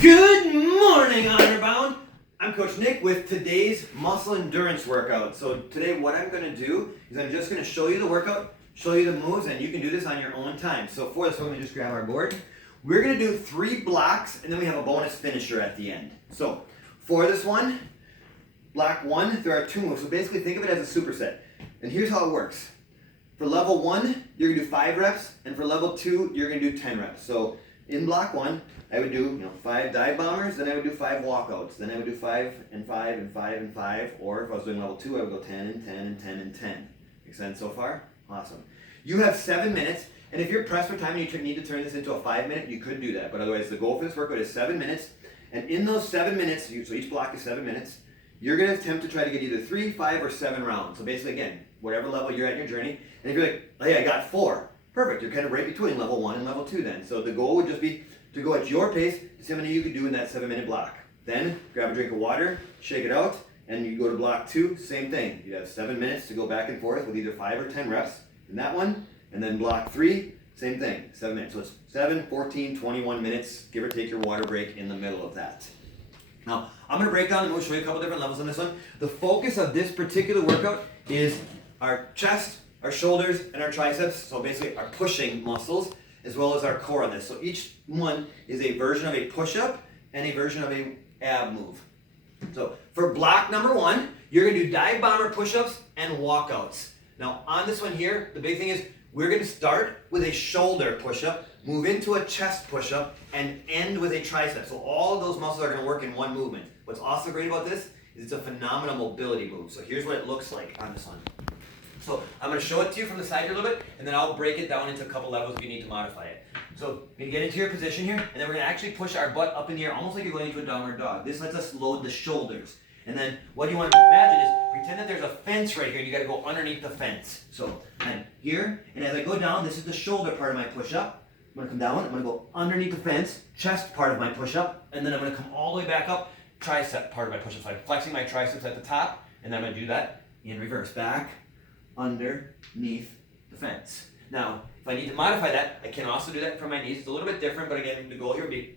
Good morning, HonorBound. I'm Coach Nick with today's muscle endurance workout. So today what I'm going to do is I'm just going to show you the workout, show you the moves, and you can do this on your own time. So for this, we're going to just grab our board. We're going to do 3 blocks, and then we have a bonus finisher at the end. So for this one, block 1, there are 2 moves. So basically think of it as a superset. And here's how it works. For level 1, you're going to do 5 reps, and for level 2, you're going to do 10 reps. So in block 1, I would do 5 dive bombers, then I would do 5 walkouts, then I would do 5 and 5 and 5 and 5, or if I was doing level 2, I would go 10 and 10 and 10 and 10. Make sense so far? Awesome. You have 7 minutes, and if you're pressed for time and you need to turn this into a 5-minute, you could do that. But otherwise, the goal for this workout is 7 minutes, and in those 7 minutes, so each block is 7 minutes, you're going to attempt to try to get either 3, 5, or 7 rounds. So basically, again, whatever level you're at in your journey, and if you're like, hey, I got 4, perfect, you're kind of right between level 1 and level 2 then. So the goal would just be to go at your pace to see how many you could do in that 7-minute block. Then grab a drink of water, shake it out, and you go to block 2, same thing. You have 7 minutes to go back and forth with either 5 or 10 reps in that one, and then block 3, same thing, 7 minutes. So it's 7, 14, 21 minutes, give or take your water break in the middle of that. Now, I'm gonna break down and we'll show you a couple different levels on this one. The focus of this particular workout is our chest, our shoulders, and our triceps. So basically our pushing muscles, as well as our core on this. So each one is a version of a push-up and a version of a ab move. So for block number 1, you're gonna do dive bomber push-ups and walkouts. Now on this one here, the big thing is we're gonna start with a shoulder push-up, move into a chest push-up, and end with a tricep. So all of those muscles are gonna work in one movement. What's also great about this is it's a phenomenal mobility move. So here's what it looks like on this one. So I'm going to show it to you from the side here a little bit, and then I'll break it down into a couple levels if you need to modify it. So you're going to get into your position here, and then we're going to actually push our butt up in the air, almost like you're going into a downward dog. This lets us load the shoulders. And then what you want to imagine is pretend that there's a fence right here, and you got to go underneath the fence. So I'm here, and as I go down, this is the shoulder part of my push-up. I'm going to come down, I'm going to go underneath the fence, chest part of my push-up, and then I'm going to come all the way back up, tricep part of my push-up. So I'm flexing my triceps at the top, and then I'm going to do that in reverse, back, underneath the fence. Now, if I need to modify that, I can also do that from my knees. It's a little bit different, but again, the goal here would be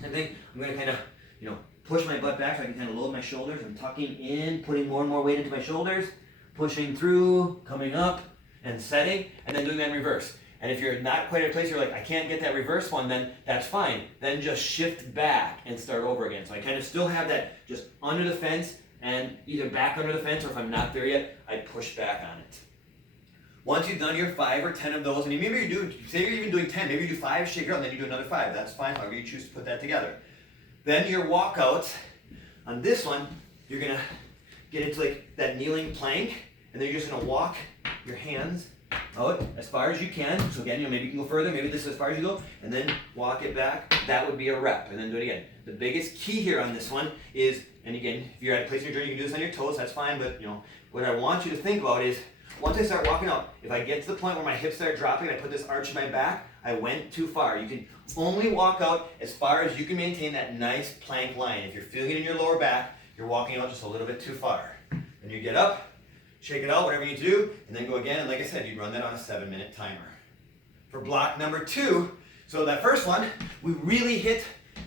same thing. I'm going to kind of, push my butt back so I can kind of load my shoulders. I'm tucking in, putting more and more weight into my shoulders, pushing through, coming up, and setting, and then doing that in reverse. And if you're not quite at a place you're like, I can't get that reverse one, then that's fine. Then just shift back and start over again. So I kind of still have that just under the fence, and either back under the fence, or if I'm not there yet, I push back on it. Once you've done your 5 or 10 of those, and maybe say you're even doing 10, maybe you do 5, shake it out, and then you do another 5. That's fine, however you choose to put that together. Then your walkout, on this one, you're gonna get into like that kneeling plank, and then you're just gonna walk your hands out as far as you can. So again, maybe you can go further, maybe this is as far as you go, and then walk it back. That would be a rep, and then do it again. The biggest key here on this one is, and again, if you're at a place in your journey, you can do this on your toes, that's fine, but what I want you to think about is, once I start walking out, if I get to the point where my hips start dropping and I put this arch in my back, I went too far. You can only walk out as far as you can maintain that nice plank line. If you're feeling it in your lower back, you're walking out just a little bit too far. Then you get up, shake it out, whatever you need to do, and then go again, and like I said, you'd run that on a 7-minute timer. For block number 2, so that first one, we really hit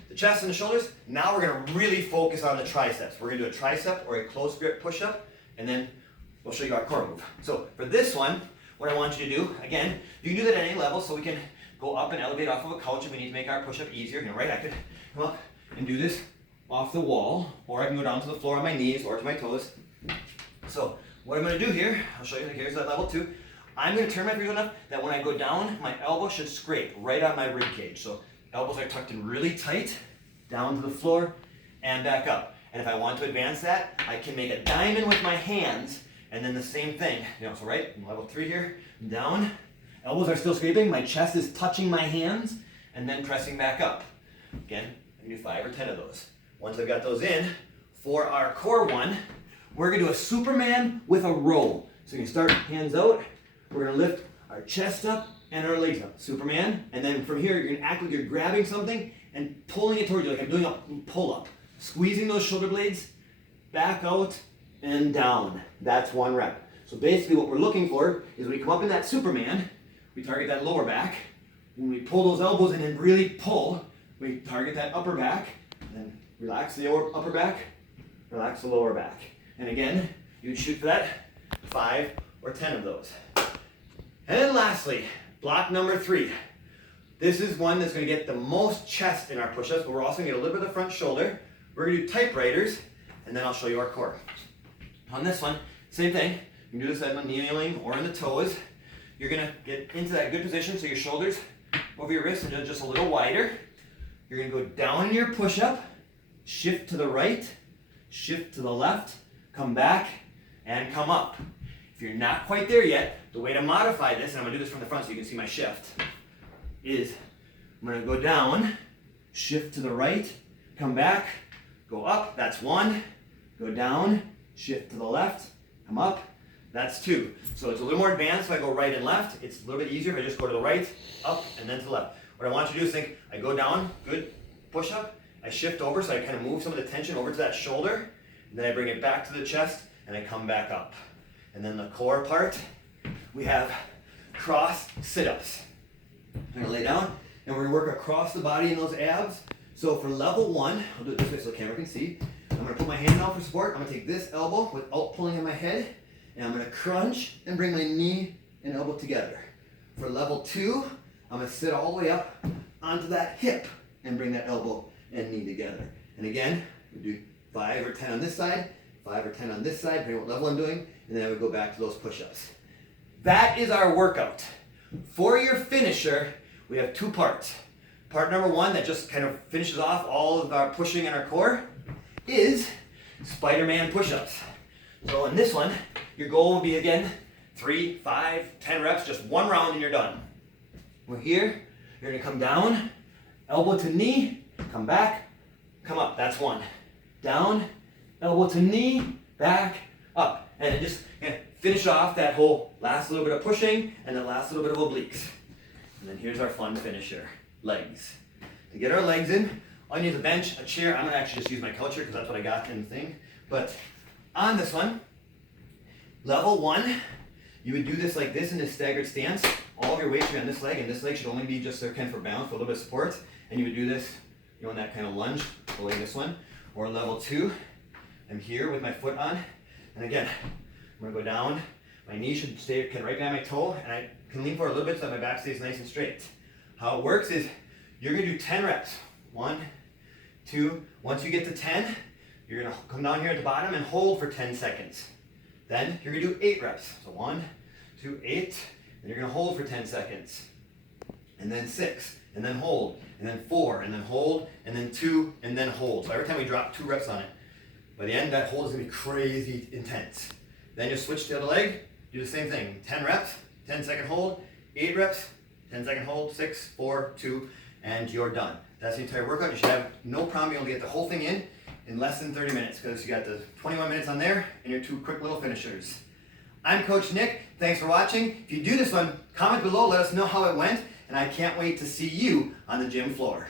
the chest and the shoulders. Now we're gonna really focus on the triceps. We're gonna do a tricep or a close grip push-up, and then we'll show you our core move. So for this one, what I want you to do, again, you can do that at any level, so we can go up and elevate off of a couch if we need to make our push-up easier. Right, I could come up and do this off the wall, or I can go down to the floor on my knees or to my toes. So what I'm gonna do here, I'll show you, here's that level 2. I'm gonna turn my fingers enough that when I go down, my elbow should scrape right on my rib cage. So elbows are tucked in really tight, down to the floor, and back up. And if I want to advance that, I can make a diamond with my hands, and then the same thing. So right, level 3 here, down, elbows are still scraping, my chest is touching my hands, and then pressing back up. Again, I can do 5 or 10 of those. Once I've got those in, for our core one, we're gonna do a Superman with a row. So you can start hands out, we're gonna lift our chest up and our legs up. Superman, and then from here, you're gonna act like you're grabbing something and pulling it towards you, like I'm doing a pull-up. Squeezing those shoulder blades, back out and down. That's 1 rep. So basically what we're looking for is when we come up in that Superman, we target that lower back. When we pull those elbows in and really pull, we target that upper back, and relax the upper back, relax the lower back. And again, you'd shoot for that 5 or 10 of those. And then lastly, block number 3. This is one that's going to get the most chest in our push-ups, but we're also going to get a little bit of the front shoulder. We're going to do typewriters, and then I'll show you our core. On this one, same thing. You can do this either kneeling or in the toes. You're going to get into that good position so your shoulders over your wrists and just a little wider. You're going to go down in your push-up, shift to the right, shift to the left, come back, and come up. If you're not quite there yet, the way to modify this, and I'm going to do this from the front so you can see my shift, is I'm going to go down, shift to the right, come back, go up, that's 1, go down, shift to the left, come up, that's 2. So it's a little more advanced if I go right and left. It's a little bit easier if I just go to the right, up, and then to the left. What I want you to do is think, I go down, good, push up, I shift over so I kind of move some of the tension over to that shoulder, and then I bring it back to the chest, and I come back up. And then the core part, we have cross sit-ups. I'm gonna lay down, and we're gonna work across the body in those abs. So for level 1, I'll do it this way so the camera can see. I'm gonna put my hand out for support. I'm gonna take this elbow without pulling in my head, and I'm gonna crunch and bring my knee and elbow together. For level 2, I'm gonna sit all the way up onto that hip and bring that elbow and knee together. And again, we do 5 or 10 on this side, 5 or 10 on this side, depending on what level I'm doing, and then I would go back to those push-ups. That is our workout. For your finisher, we have 2 parts. Part number 1 that just kind of finishes off all of our pushing in our core is Spider-Man push-ups. So in this one, your goal will be again 3, 5, 10 reps, just 1 round and you're done. We're here, you're gonna come down, elbow to knee, come back, come up, that's 1. Down, elbow to knee, back, up. And then just finish off that whole last little bit of pushing and the last little bit of obliques. And then here's our fun finisher, legs. To get our legs in, all you need is a bench, a chair. I'm gonna actually just use my couch chair because that's what I got in the thing. But on this one, level 1, you would do this like this in this staggered stance. All of your weight should be on this leg, and this leg should only be just kind of for balance, for a little bit of support. And you would do this, in that kind of lunge, like this one. Or level 2, I'm here with my foot on. And again, I'm gonna go down. My knee should stay kind of right behind my toe, and I can lean forward a little bit so that my back stays nice and straight. How it works is you're gonna do 10 reps. 1, 2, once you get to 10, you're gonna come down here at the bottom and hold for 10 seconds. Then you're gonna do 8 reps. So 1, 2, 8, and you're gonna hold for 10 seconds. And then 6, and then hold, and then 4, and then hold, and then 2, and then hold. So every time we drop 2 reps on it, by the end, that hold is gonna be crazy intense. Then you switch to the other leg, do the same thing. 10 reps, 10-second hold, 8 reps, 10-second hold, 6, 4, 2, and you're done. That's the entire workout. You should have no problem being able to get the whole thing in less than 30 minutes because you got the 21 minutes on there and your 2 quick little finishers. I'm Coach Nick. Thanks for watching. If you do this one, comment below, let us know how it went, and I can't wait to see you on the gym floor.